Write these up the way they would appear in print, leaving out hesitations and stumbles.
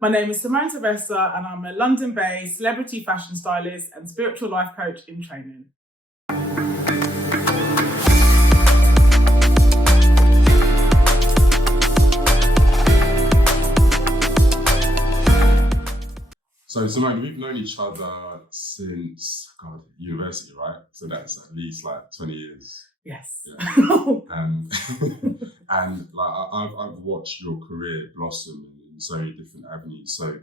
My name is Simone Sylvester and I'm a London-based celebrity fashion stylist and spiritual life coach in training. So Simone, we've known each other since university, right? So that's at least like 20 years. Yes. Yeah. and I've watched your career blossom in so many different avenues. So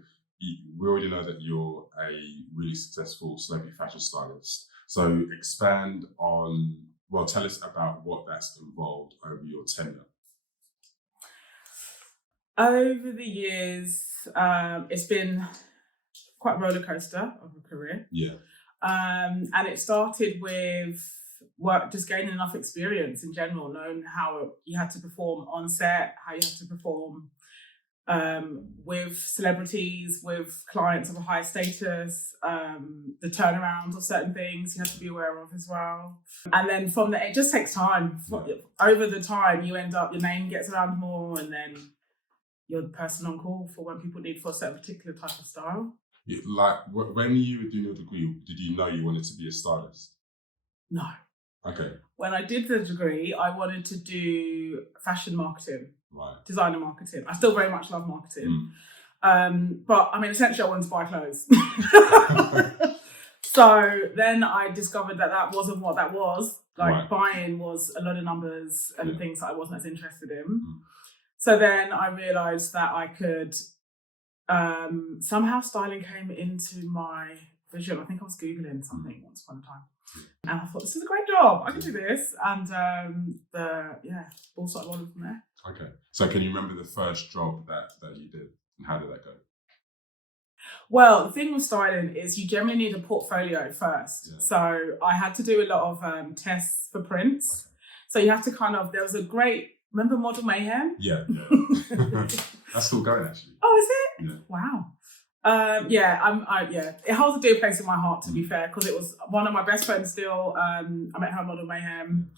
we already know that you're a really successful celebrity fashion stylist. So expand on, tell us about what that's involved over your tenure. Over the years, it's been quite a roller coaster of a career. Yeah. And it started with work, just gaining enough experience in general, knowing how you had to perform on set, how you had to perform with celebrities, with clients of a high status, the turnaround of certain things you have to be aware of as well. And then from there, it just takes time. Over the time, you end up, your name gets around more, and then you're the person on call for when people need for a certain particular type of style. Yeah, like when you were doing your degree, did you know you wanted to be a stylist? No. Okay. When I did the degree, I wanted to do fashion marketing, right? Designer marketing. I still very much love marketing. But I mean, essentially I wanted to buy clothes. So then I discovered that wasn't what that was. Like buying was a lot of numbers and things that I wasn't as interested in. So then I realised that I could, somehow styling came into my vision. I think I was Googling something once upon a time. And I thought, this is a great job. I can do this. And all started rolling from there. Okay. So can you remember the first job that you did? And how did that go? Well, the thing with styling is you generally need a portfolio first. Yeah. So I had to do a lot of tests for prints. Okay. So you have to there was a great, remember Model Mayhem? Yeah. That's still going actually. Oh, is it? Yeah. Wow. It holds a dear place in my heart, to be fair, because it was one of my best friends still. I met her at Model Mayhem,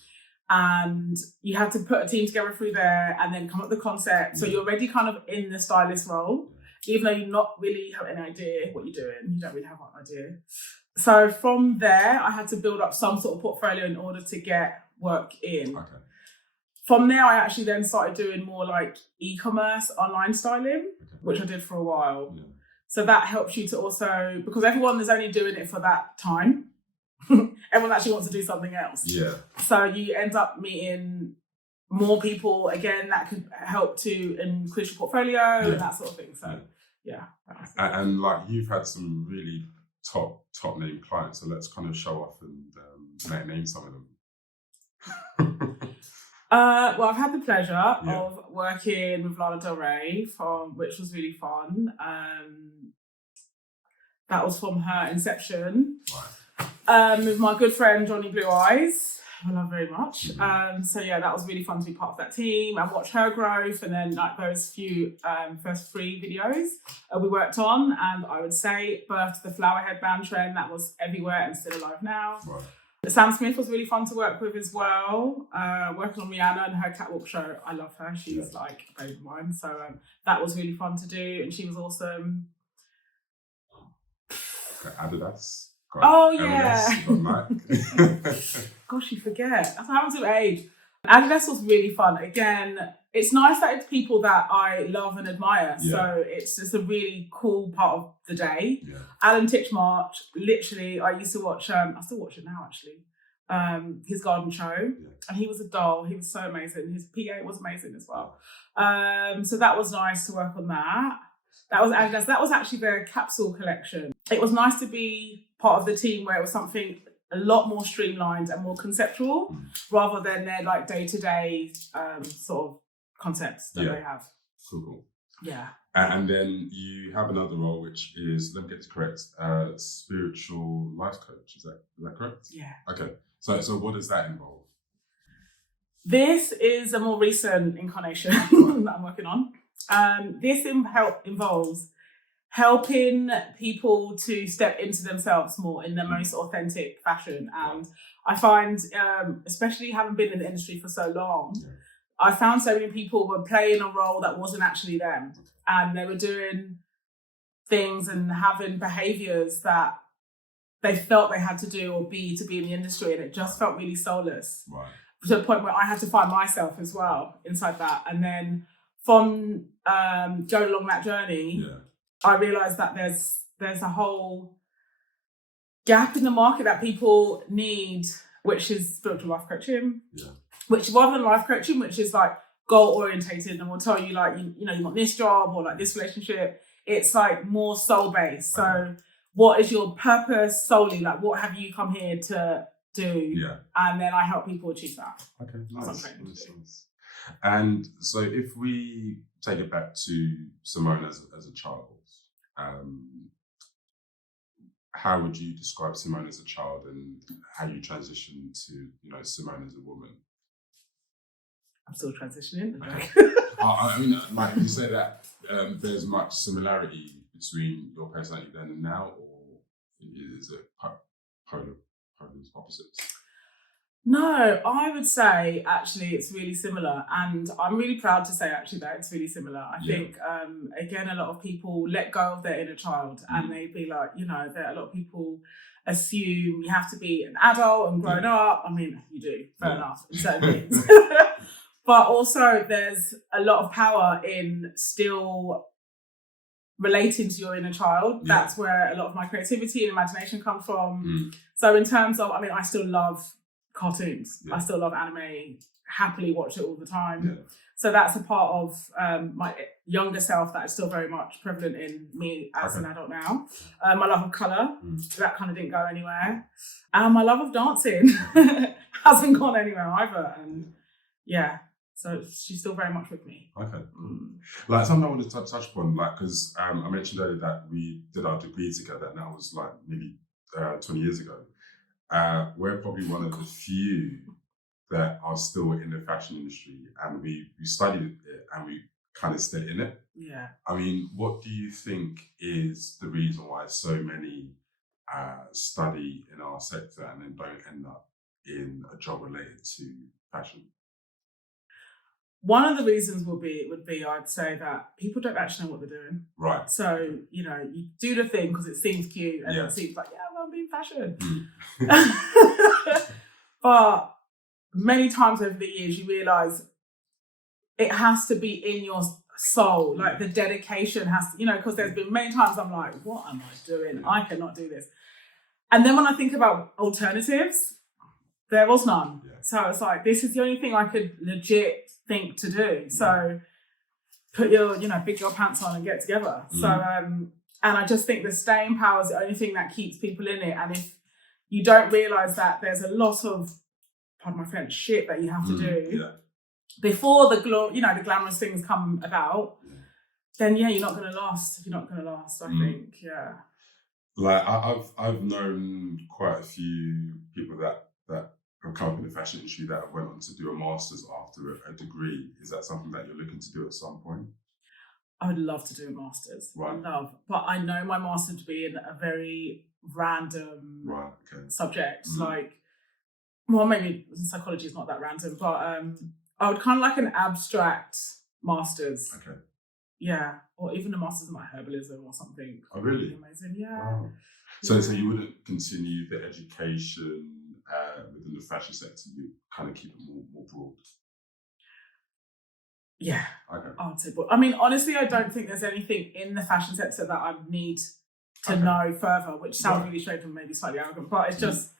and you had to put a team together through there and then come up with the concept. So you're already kind of in the stylist role, even though you not really have any idea what you're doing. You don't really have an idea. So from there, I had to build up some sort of portfolio in order to get work in. Okay. From there, I actually then started doing more like e-commerce, online styling, which I did for a while. Yeah. So that helps you to also, because everyone is only doing it for that time. Everyone actually wants to do something else. Yeah. So you end up meeting more people, again, that could help to increase your portfolio and that sort of thing. So And like you've had some really top name clients. So let's kind of show off and name some of them. Well, I've had the pleasure of working with Lana Del Rey, which was really fun. That was from her inception. Right. With my good friend Johnny Blue Eyes, I love very much. That was really fun to be part of that team and watch her growth. And then like those few first 3 videos we worked on, and I would say birthed the flower headband trend that was everywhere and still alive now. Right. Sam Smith was really fun to work with as well. Working on Rihanna and her catwalk show. I love her. She's like a babe of mine. So that was really fun to do. And she was awesome. Adidas. Gosh, you forget. That's what happens with age. Adidas was really fun. Again, it's nice that it's people that I love and admire. Yeah. So it's just a really cool part of the day. Yeah. Alan Titchmarsh, literally, I used to watch, I still watch it now actually, his garden show. Yeah. And he was a doll. He was so amazing. His PA was amazing as well. So that was nice to work on that. That was Adidas. That was actually their capsule collection. It was nice to be part of the team where it was something a lot more streamlined and more conceptual rather than their like day-to-day sort of concepts that they have. Cool. Yeah. And then you have another role, which is, let me get it correct, spiritual life coach. Is that correct? Yeah. Okay. So what does that involve? This is a more recent incarnation that I'm working on. This involves helping people to step into themselves more in their most authentic fashion. And I find, especially having been in the industry for so long, I found so many people were playing a role that wasn't actually them. And they were doing things and having behaviours that they felt they had to do or be to be in the industry, and it just felt really soulless. Right. To the point where I had to find myself as well inside that. And then from going along that journey, I realised that there's a whole gap in the market that people need, which is spiritual life coaching. Yeah. Which rather than life coaching, which is like goal orientated and will tell you like you know you want this job or like this relationship, it's like more soul based. So what is your purpose solely? Like what have you come here to do? Yeah. And then I help people achieve that. Okay, nice. And so if we take it back to Simone as a child, how would you describe Simone as a child and how you transitioned to, you know, Simone as a woman? I'm still transitioning. I mean, like you say that there's much similarity between your personality then and now, or is it polar opposites? No, I would say actually it's really similar, and I'm really proud to say actually that it's really similar. I think again, a lot of people let go of their inner child, and they be like, you know, that a lot of people assume you have to be an adult and grown up. I mean, you do, fair enough, in certain things. But also there's a lot of power in still relating to your inner child. That's where a lot of my creativity and imagination comes from. So in terms of, I mean, I still love cartoons. I still love anime, happily watch it all the time. So that's a part of my younger self that is still very much prevalent in me as an adult now. My love of colour, that kind of didn't go anywhere. And my love of dancing hasn't gone anywhere either. And so she's still very much with me. Okay. Like something I wanted to touch upon, like, because I mentioned earlier that we did our degree together, and that was like maybe 20 years ago. We're probably one of the few that are still in the fashion industry, and we studied it and we kind of stayed in it. Yeah. I mean, what do you think is the reason why so many study in our sector and then don't end up in a job related to fashion? One of the reasons would be I'd say that people don't actually know what they're doing. Right. So, you know, you do the thing because it seems cute and it seems like, well, I'm being fashion. But many times over the years, you realise it has to be in your soul. Like the dedication has to, you know, because there's been many times I'm like, what am I doing? I cannot do this. And then when I think about alternatives, there was none. So it's like, this is the only thing I could legit think to do. So put your, you know, big girl pants on and get together. So, and I just think the staying power is the only thing that keeps people in it. And if you don't realise that there's a lot of, pardon my French, shit that you have to do before the the glamorous things come about, then you're not going to last. You're not going to last, I think, Like I've known quite a few people that have come up in the fashion industry that have went on to do a master's after a degree. Is that something that you're looking to do at some point? I would love to do a master's. Right. But I know my master's to be in a very random subject. Like, well, maybe psychology is not that random, but I would kind of like an abstract master's. Okay. Yeah, or even a master's in like herbalism or something. Oh, really? Amazing, yeah. Wow. So you wouldn't continue the education within the fashion sector, you kind of keep it more broad? Yeah. Okay. I would say, but I mean, honestly, I don't think there's anything in the fashion sector that I need to know further, which sounds really strange and maybe slightly arrogant, but it's just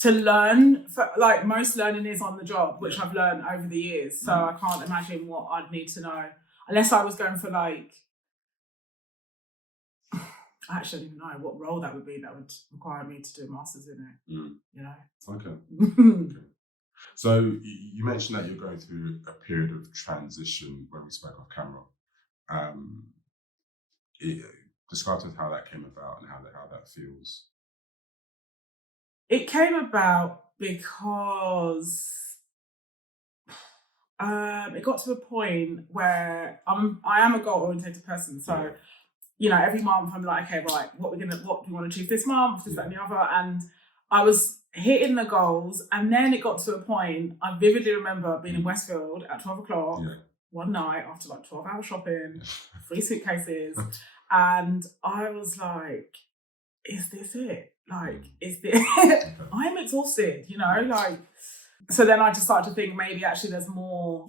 to learn. Like most learning is on the job, which I've learned over the years. So I can't imagine what I'd need to know unless I was going for like, I actually don't even know what role that would be that would require me to do a master's in it. You know? Okay. So you mentioned that you're going through a period of transition when we spoke off camera. Describe to us how that came about and how that feels. It came about because it got to a point where I am a goal-oriented person. So, you know, every month I'm like, okay, right, what do you want to achieve this month, this, that, and the other? And I was hitting the goals, and then it got to a point, I vividly remember being in Westfield at 12 o'clock one night after like 12 hours shopping, 3 suitcases, And I was like, is this it? Like, is this I'm exhausted, you know, like. So then I just started to think maybe actually there's more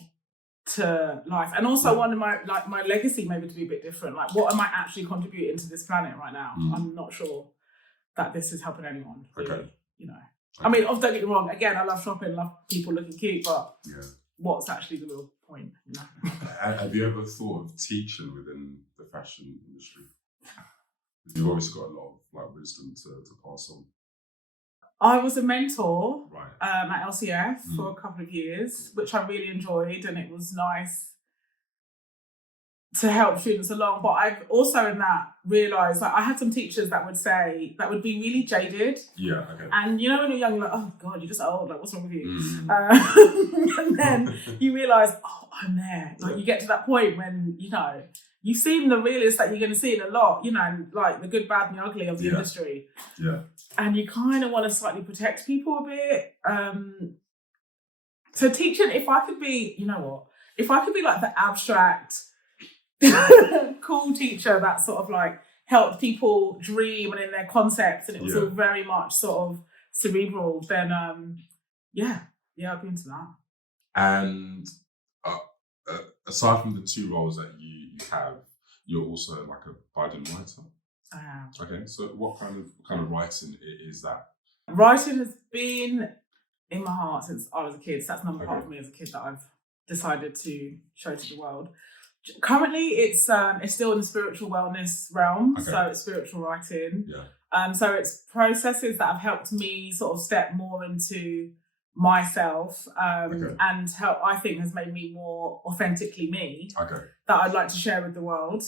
to life. And also one of my legacy maybe to be a bit different. Like, what am I actually contributing to this planet right now? I'm not sure that this is helping anyone, really, you know. I mean, don't get me wrong, again, I love shopping, love people looking cute, but what's actually the real point, you know? Have you ever thought of teaching within the fashion industry? You've obviously got a lot of like wisdom to pass on. I was a mentor Right. at LCF for a couple of years, which I really enjoyed, and it was nice to help students along. But I've also in that realised, like, I had some teachers that would be really jaded. Yeah, okay. And you know when you're young, you're like, oh God, you're just old, like what's wrong with you? And then you realise, oh, I'm there. Like, you get to that point when, you know, you've seen the realist that you're going to see in a lot, you know, like the good, bad and the ugly of the industry. Yeah. And you kind of want to slightly protect people a bit. So teaching, if I could be, you know what, if I could be like the abstract, cool teacher that sort of like helped people dream and in their concepts, and it was all very much sort of cerebral, then I'd be into that. And aside from the two roles that you have, you're also like a budding writer. I am. Okay, so what kind of writing is that? Writing has been in my heart since I was a kid. So that's another part of me as a kid that I've decided to show to the world. Currently, it's still in the spiritual wellness realm, so it's spiritual writing. Yeah. So it's processes that have helped me sort of step more into myself, and help, I think, has made me more authentically me. Okay. That I'd like to share with the world,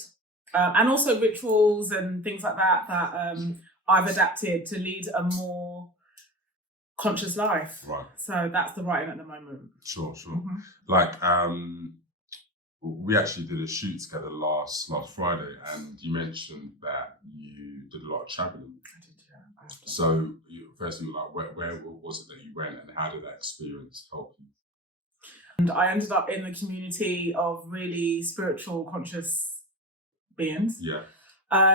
and also rituals and things like that I've adapted to lead a more conscious life. Right. So that's the writing at the moment. Sure. Mm-hmm. Like, we actually did a shoot together last Friday, and you mentioned that you did a lot of traveling. I did, yeah. So, firstly, like, where was it that you went, and how did that experience help you? And I ended up in the community of really spiritual, conscious beings. Yeah.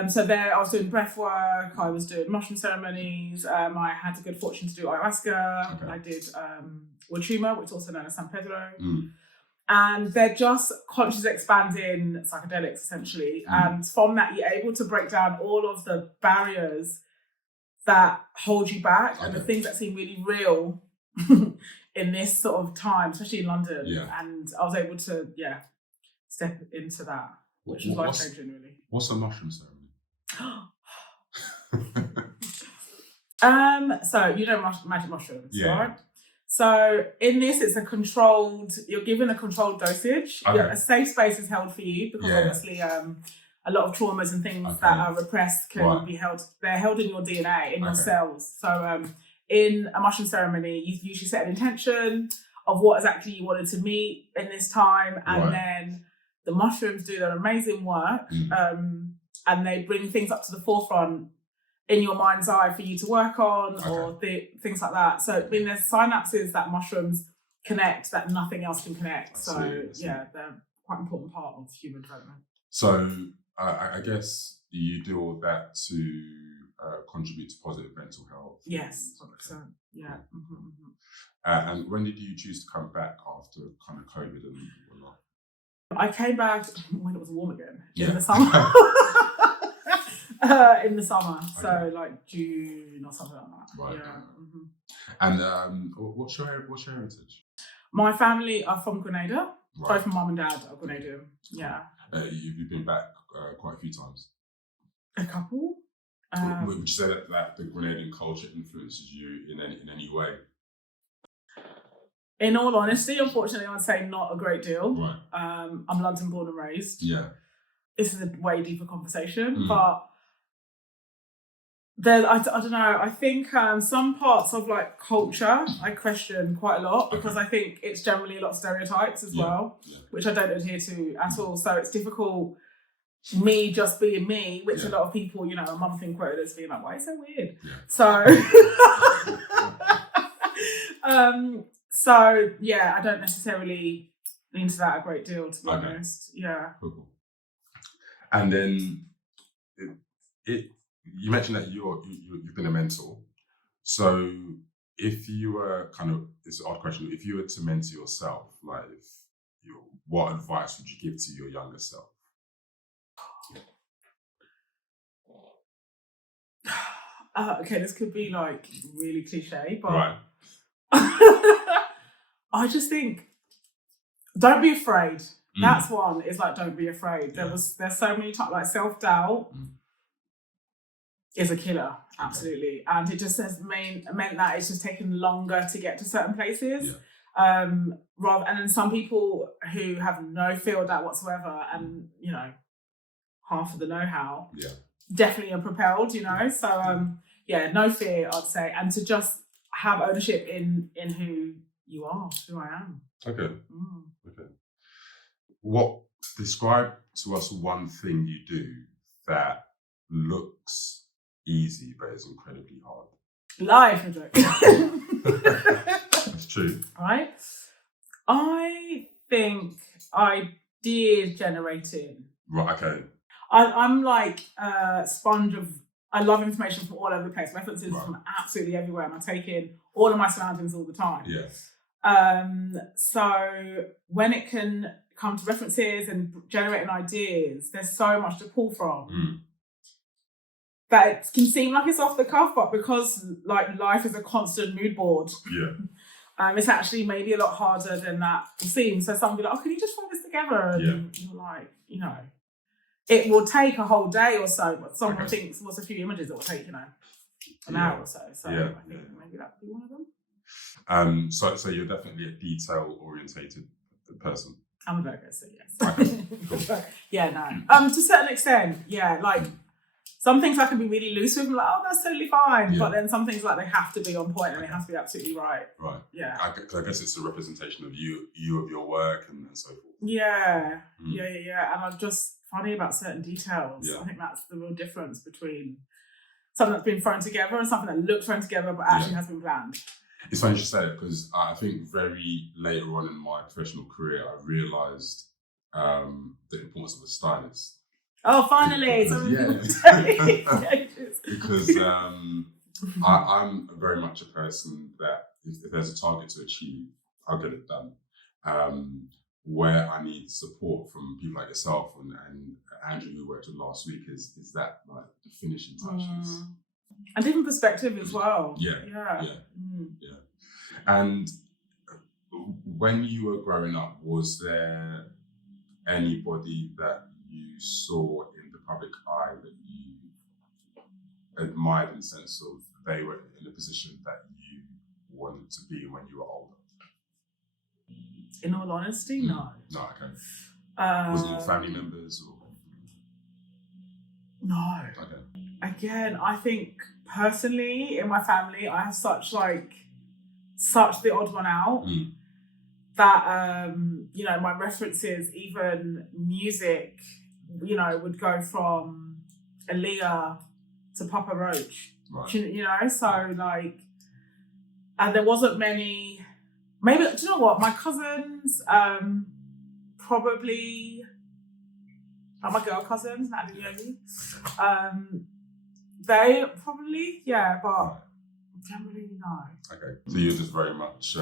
So there, I was doing breath work. I was doing mushroom ceremonies. I had the good fortune to do ayahuasca. Okay. I did Wachuma, which is also known as San Pedro. And they're just conscious expanding psychedelics, essentially. And from that, you're able to break down all of the barriers that hold you back and the things that seem really real in this sort of time, especially in London. Yeah. And I was able to, step into that, which was life-changing, really. What's a mushroom ceremony? So, you know magic mushrooms, right? So in this, you're given a controlled dosage. Okay. A safe space is held for you because obviously a lot of traumas and things that are repressed can be held. They're held in your DNA, in your cells. So in a mushroom ceremony, you usually set an intention of what exactly you wanted to meet in this time. And then the mushrooms do their amazing work, and they bring things up to the forefront in your mind's eye for you to work on, or things like that. So, I mean, there's synapses that mushrooms connect that nothing else can connect. So, they're quite an important part of human development. So, I guess you do all that to contribute to positive mental health. Yes, 100%. Yeah. Mm-hmm. And when did you choose to come back after kind of COVID and whatnot? I came back when it was warm again, in the summer. In the summer, so like June or something like that. Right. Yeah. And what's your heritage? My family are from Grenada. Both my mum and dad are Grenadian. Yeah. You've been back quite a few times. A couple. Would you say that the Grenadian culture influences you in any way? In all honesty, unfortunately, I'd say not a great deal. Right. I'm London born and raised. Yeah. This is a way deeper conversation, but I don't know. I think some parts of like culture I question quite a lot because I think it's generally a lot of stereotypes as well, which I don't adhere to at all. So it's difficult. Me just being me, which a lot of people, you know, a mum thing quoted as being like, "Why is so weird?" Yeah. So, I don't necessarily lean to that a great deal, to be honest. Yeah. Cool. And then you mentioned that you've been a mentor. So if you were it's an odd question, if you were to mentor yourself, like what advice would you give to your younger self? Okay, this could be like really cliche, but Right. I just think don't be afraid. That's one. Is like don't be afraid. There's so many times like self-doubt is a killer, absolutely, and it just meant that it's just taken longer to get to certain places. And then some people who have no doubt whatsoever, and half of the know-how, definitely are propelled. So no fear, I'd say, and to just have ownership in who you are, who I am. Okay. Okay. Describe to us one thing you do that looks easy but is incredibly hard. Life, That's true. Right? I think idea generating. Right, okay. I'm like a sponge of, I love information from all over the place, references from absolutely everywhere, and I take in all of my surroundings all the time. So when it can come to references and generating ideas, there's so much to pull from. That it can seem like it's off the cuff, but because like life is a constant mood board, it's actually maybe a lot harder than that seems. So someone will be like, "Oh, can you just throw this together?" And you're like, it will take a whole day or so, but someone thinks, what's a few images? It will take, an hour or so. So I think maybe that would be one of them. So you're definitely a detail-orientated person. I'm a Virgo, so yes. Okay, cool. To a certain extent, like some things I can be really loose with, like, oh, that's totally fine. But then some things like they have to be on point and they have to be absolutely right. Right. Yeah. I guess it's a representation of you of your work and so forth. Yeah. And I'm just funny about certain details. I think that's the real difference between something that's been thrown together and something that looks thrown together but actually has been planned. It's funny you should say it, because I think very later on in my professional career, I realised the importance of a stylist. Oh, finally! Because I'm very much a person that if there's a target to achieve, I'll get it done. Where I need support from people like yourself and Andrew, who worked with last week, is that like the finishing touches. And different perspective as well. Yeah. And when you were growing up, was there anybody that you saw in the public eye that you admired in the sense of they were in a position that you wanted to be when you were older? In all honesty, no. No, okay. Was it your family members or? No. Okay. Again, I think personally in my family, I have such the odd one out that my references, even music, would go from Aaliyah to Papa Roach. Right. So like, and there wasn't many. Maybe, do you know what? My cousins, probably, my girl cousins, Natalie and Yogi, they probably, but generally no. Okay, so you're just very much,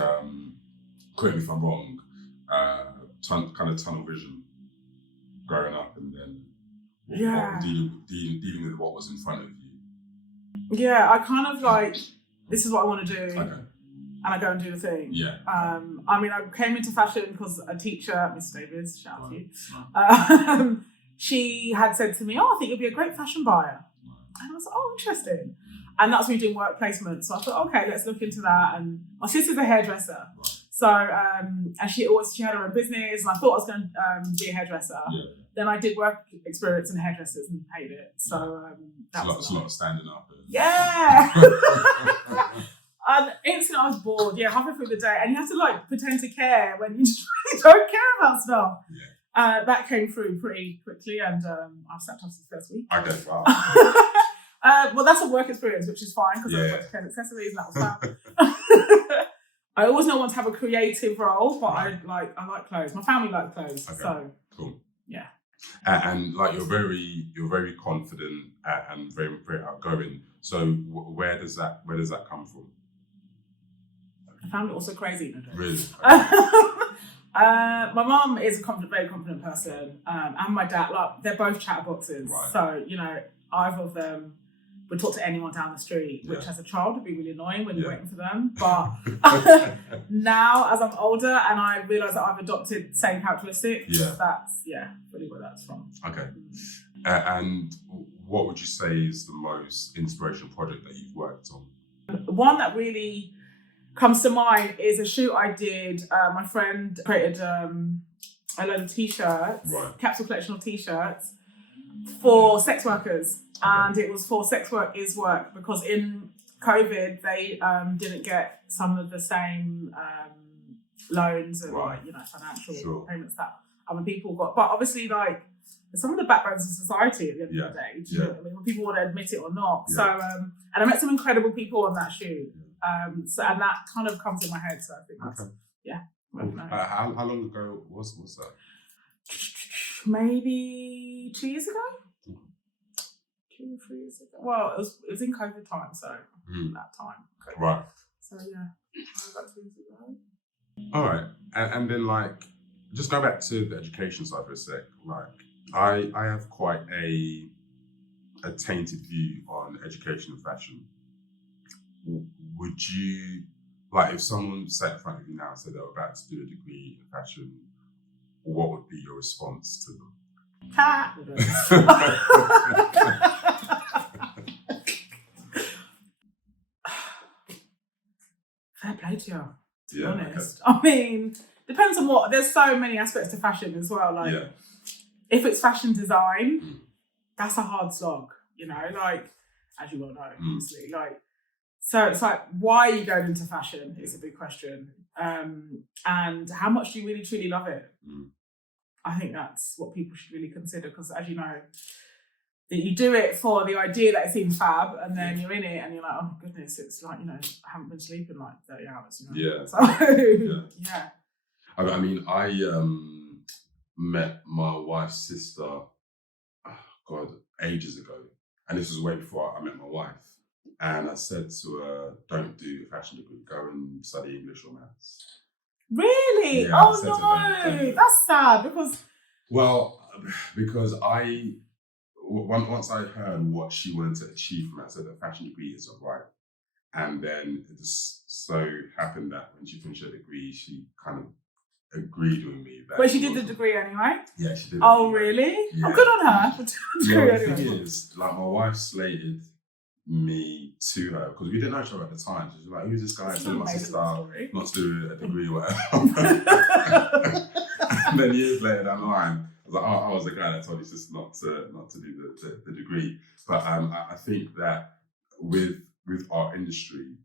correct me if I'm wrong, kind of tunnel vision growing up, and then dealing with what was in front of you. Yeah, I kind of like, this is what I want to do. Okay. And I go and do the thing. Yeah. I came into fashion because a teacher, Miss Davis, shout out to you, she had said to me, "Oh, I think you'll be a great fashion buyer." And I was like, "Oh, interesting." And that's me doing work placement. So I thought, okay, let's look into that. And my sister's a hairdresser. So, and she had her own business, and I thought I was going to be a hairdresser. Yeah. Then I did work experience in hairdressers and hated it. So that was a lot of standing up. Yeah. And instantly I was bored, halfway through the day, and you have to like pretend to care when you just really don't care about stuff. Yeah. That came through pretty quickly, and I've stepped off the first week. Okay, wow. Well, that's a work experience, which is fine because I worked with accessories, and that was fun. I always want to have a creative role, but I like clothes. My family like clothes, so cool. Yeah. And like you're very confident and very very outgoing. So where does that come from? I found it also crazy. No, Really? My mum is a very confident person, and my dad, like, they're both chatterboxes. Right. So, you know, either of them would talk to anyone down the street, which as a child would be really annoying when you're waiting for them. But now, as I'm older and I realise that I've adopted the same characteristics, that's, really where that's from. Okay. And what would you say is the most inspirational project that you've worked on? One that really comes to mind is a shoot I did. My friend created a load of t-shirts, capsule collection of t-shirts for sex workers. And it was for Sex Work is Work, because in COVID they didn't get some of the same loans and financial payments that other people got. But obviously, like, some of the backbones of society at the end of the day. Do you know what I mean? When people want to admit it or not. Yeah. So and I met some incredible people on that shoot. So and that kind of comes in my head. So I think that's How long ago was that? Maybe 2 years ago. 2 or 3 years ago. Well, it was in COVID time, so that time. COVID. Right. So about 2 years ago. All right, and then like just go back to the education side for a sec. Like I have quite a tainted view on education and fashion. Would you, like, if someone sat in front of you now and said they were about to do a degree in fashion, what would be your response to them? Fair play to you, to be honest. Okay. I mean, depends on what, there's so many aspects to fashion as well. Like, if it's fashion design, that's a hard slog, you know, like, as you well know, obviously. Like, so it's like, why are you going into fashion is a big question. And how much do you really truly love it? I think that's what people should really consider, because as you know, that you do it for the idea that it seems fab, and then you're in it and you're like, oh my goodness, it's like, you know, I haven't been sleeping like 30 hours, you know? So, I mean, I met my wife's sister, ages ago. And this was way before I met my wife. And I said to her, don't do a fashion degree, go and study English or maths. Really? Yeah, oh no, that's sad because... Well, because once I heard what she wanted to achieve from it, I said that fashion degree isn't right. And then it just so happened that when she finished her degree, she kind of agreed with me. But she did the degree anyway? Yeah, she did. Oh, really? Yeah. Oh, good on her. The thing is, like, my wife slated me to her because we didn't know each other at the time. She was like, who's this guy telling my sister not to do a degree or whatever? And then years later down the line, I was like, oh, I was the guy that told his sister not to do the degree. But I think that with our industry,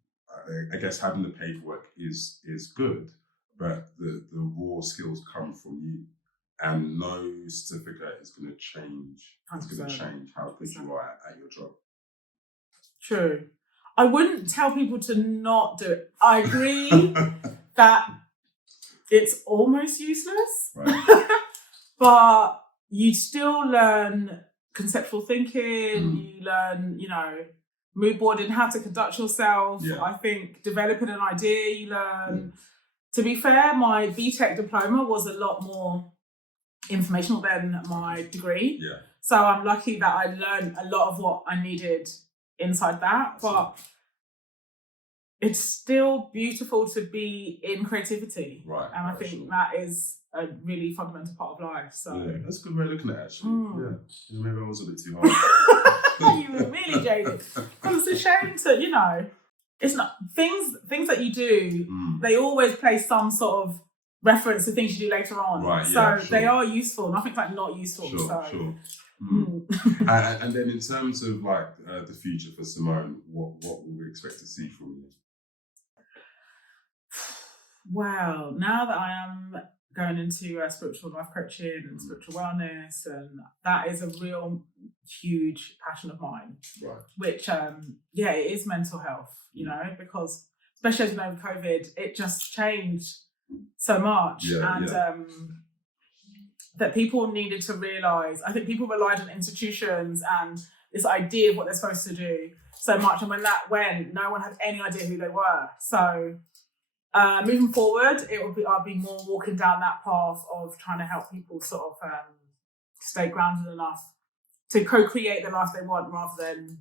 I guess having the paperwork is good, but the raw skills come from you, and no certificate is going to change. It's going to change how good you are at your job. True. I wouldn't tell people to not do it. I agree that it's almost useless, right. But you still learn conceptual thinking. You learn, you know, mood boarding, how to conduct yourself. Yeah. I think developing an idea, you learn. To be fair, my BTEC diploma was a lot more informational than my degree. Yeah. So I'm lucky that I learned a lot of what I needed inside that. But it's still beautiful to be in creativity. Right. And I think that is a really fundamental part of life. So that's a good way of looking at it, actually. Yeah. Maybe I was a bit too hard. You were really jaded. Because it's a shame to, you know, it's not things that you do, they always place some sort of reference to things you do later on. Right, so they are useful. Nothing's like not useful. Sure. And then in terms of like the future for Simone, what will we expect to see from you? Well, now that I am going into spiritual life coaching and spiritual wellness, and that is a real huge passion of mine. Right. Which it is mental health, you know, because especially as you know with COVID, it just changed so much. that people needed to realise. I think people relied on institutions and this idea of what they're supposed to do so much. And when that went, no one had any idea who they were. So moving forward, I'll be more walking down that path of trying to help people sort of stay grounded enough to co-create the life they want rather than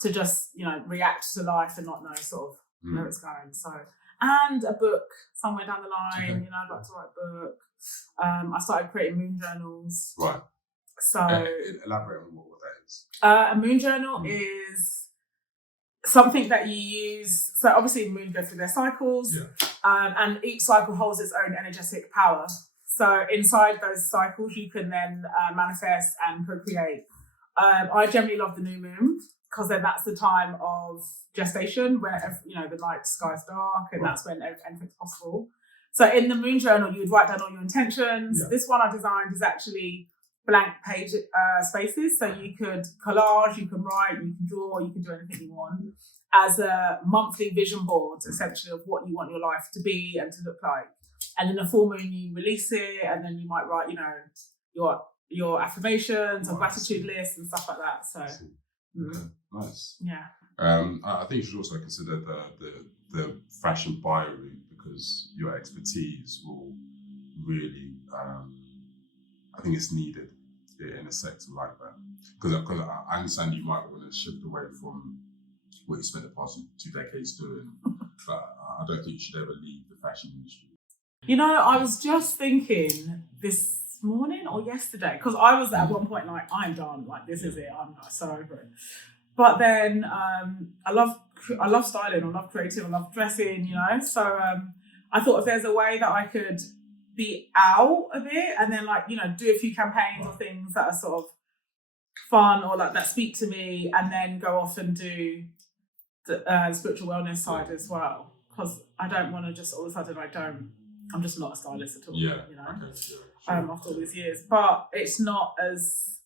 to just, react to life and not know sort of where it's going. So, and a book somewhere down the line, Okay. I'd like to write a book. I started creating moon journals. Right. So Elaborate on what that is. a moon journal is something that you use. So obviously moons go through their cycles, and each cycle holds its own energetic power. So inside those cycles, you can then manifest and co-create. I generally love the new moon because then that's the time of gestation where the night sky's dark and that's when anything's possible. So in the moon journal, you would write down all your intentions. Yeah. This one I designed is actually blank page spaces. So you could collage, you can write, you can draw, you can do anything you want as a monthly vision board, essentially, of what you want your life to be and to look like. And in the full moon, you release it, and then you might write, your affirmations or gratitude lists and stuff like that. So, nice. Yeah. I think you should also consider the fashion bio route because your expertise will really, I think it's needed in a sector like that. Because I understand you might want to shift away from what you spent the past 2 decades doing, but I don't think you should ever leave the fashion industry. I was just thinking this morning or yesterday, because I was at one point like, I'm done, like this is it, I'm so over it. But then I love styling, I love creating, I love dressing, so I thought if there's a way that I could be out a bit and then do a few campaigns or things that are sort of fun or that speak to me, and then go off and do the spiritual wellness side as well, because I don't want to just all of a sudden I'm just not a stylist at all. Okay, sure. After all these years, but it's not as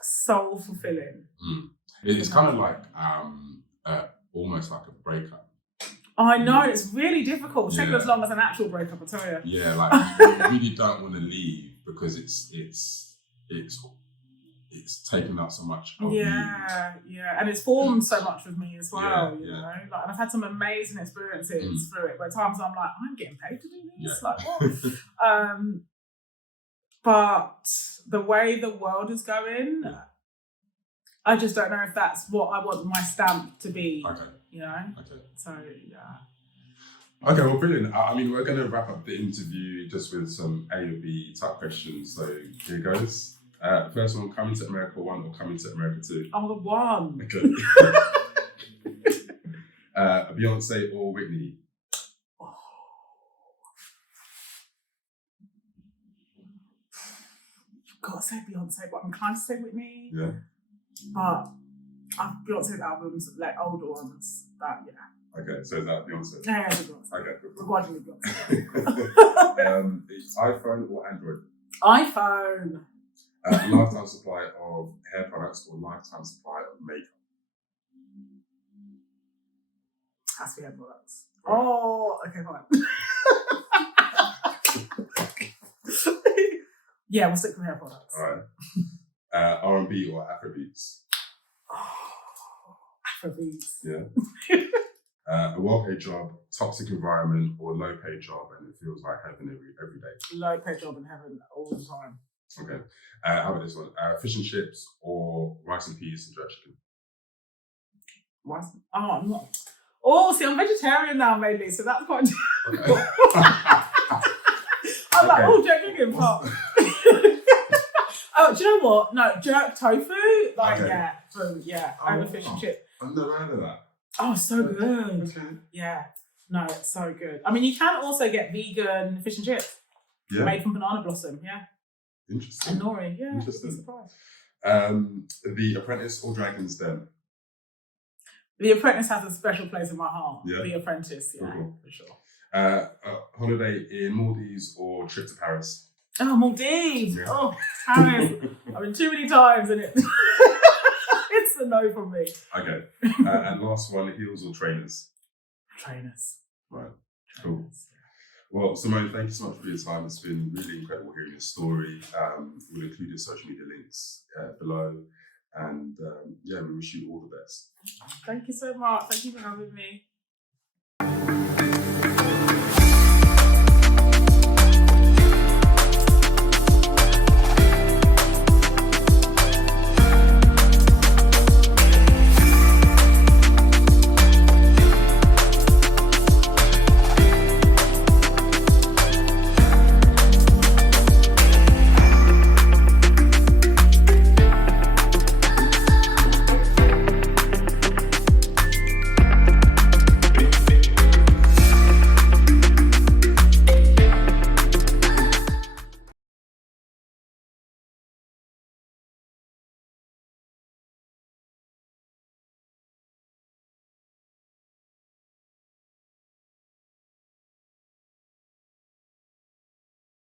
soul fulfilling. It's kind of like almost like a breakup. I know, it's really difficult. It's taken as long as an actual breakup, I tell you. Yeah, like you really don't want to leave because it's taken up so much of you. Yeah, and it's formed so much with me as well. You know, and I've had some amazing experiences through it. Where times I'm like, I'm getting paid to do this. Like what? But the way the world is going, I just don't know if that's what I want my stamp to be. Okay. Okay. So Okay, well, brilliant. I mean, we're going to wrap up the interview just with some A or B type questions. So here goes. First one, coming to America 1 or coming to America 2? I'm the one. Okay. Beyonce or Whitney? I've got to say Beyonce, but I'm inclined to say Whitney. Yeah. But Beyonce's albums, like older ones, Okay, so is that Beyonce? Yeah, Beyonce. Okay, good. Begrudgingly Beyonce. iPhone or Android? iPhone. Lifetime supply of hair products or lifetime supply of makeup? Has to be hair products. Oh, okay, fine. Yeah, we'll stick with hair products. All right. R&B or Afrobeats? Afrobeats. Yeah. A well-paid job, toxic environment, or low-paid job, and it feels like heaven every day? Low-paid job in heaven all the time. Okay. How about this one? Fish and chips or rice and peas and jerk chicken? Rice? Oh, I'm not. Oh, see, I'm vegetarian now mainly, so that's quite. Okay. I'm like, jerk chicken pot. Oh, do you know what? No, jerk tofu. Food. Yeah, over fish and chips. I've never heard of that. Oh, so good. Okay. Yeah. No, it's so good. I mean, you can also get vegan fish and chips. Yeah. Made from banana blossom. Yeah. Interesting. And nori. Yeah. Interesting. Surprised. The Apprentice or Dragon's Den? The Apprentice has a special place in my heart. Yeah. The Apprentice. Yeah, cool. for sure. Holiday in Maldives or trip to Paris? Oh, Maldives. Yeah. Oh, Paris. I've been too many times in it. It's a no from me. Okay. And last one, heels or trainers? Trainers. Right. Cool. Well, Simone, thank you so much for your time. It's been really incredible hearing your story. We'll include your social media links below. And we wish you all the best. Thank you so much. Thank you for having me.